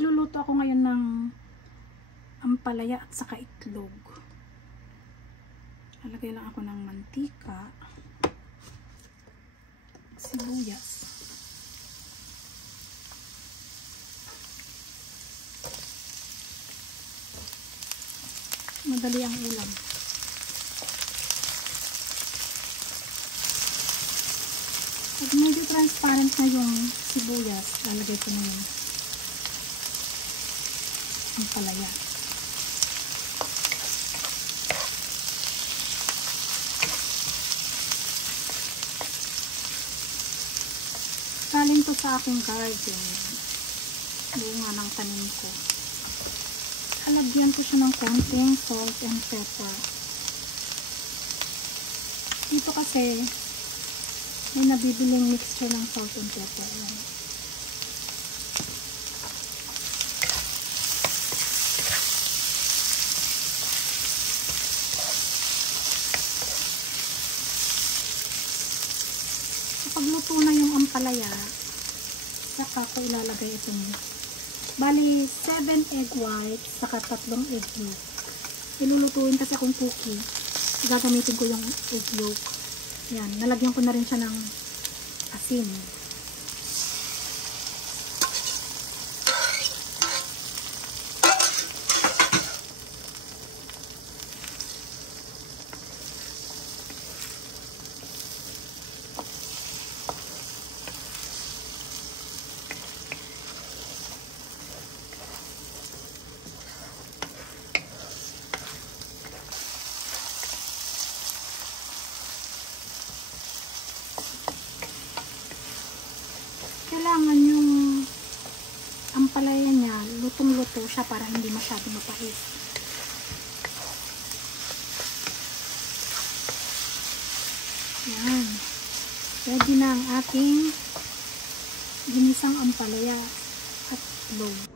Magluluto ako ngayon ng ampalaya at saka itlog. Lalagay lang ako ng mantika, sibuyas. Madali ang ulam. Pag medyo transparent na yung sibuyas, lalagay ko na yung ampalaya. Galing to sa aking garden. Bunga ng tanim ko. Halagyan ko siya ng konting salt and pepper. Dito kasi may nabibiling mixture ng salt and pepper. Ayan. Kapag luto na yung ampalaya, saka ko ilalagay itong bali 7 egg whites saka 3 egg yolk. Ilulutuin kasi akong cookie. Gagamitin ko yung egg yolk. Yan, nalagyan ko na rin siya ng asin. Kailangan yung ampalaya niya, lutong-luto siya para hindi masyadong mapait. Yan. Ready na ang ating ginisang ampalaya at itlog.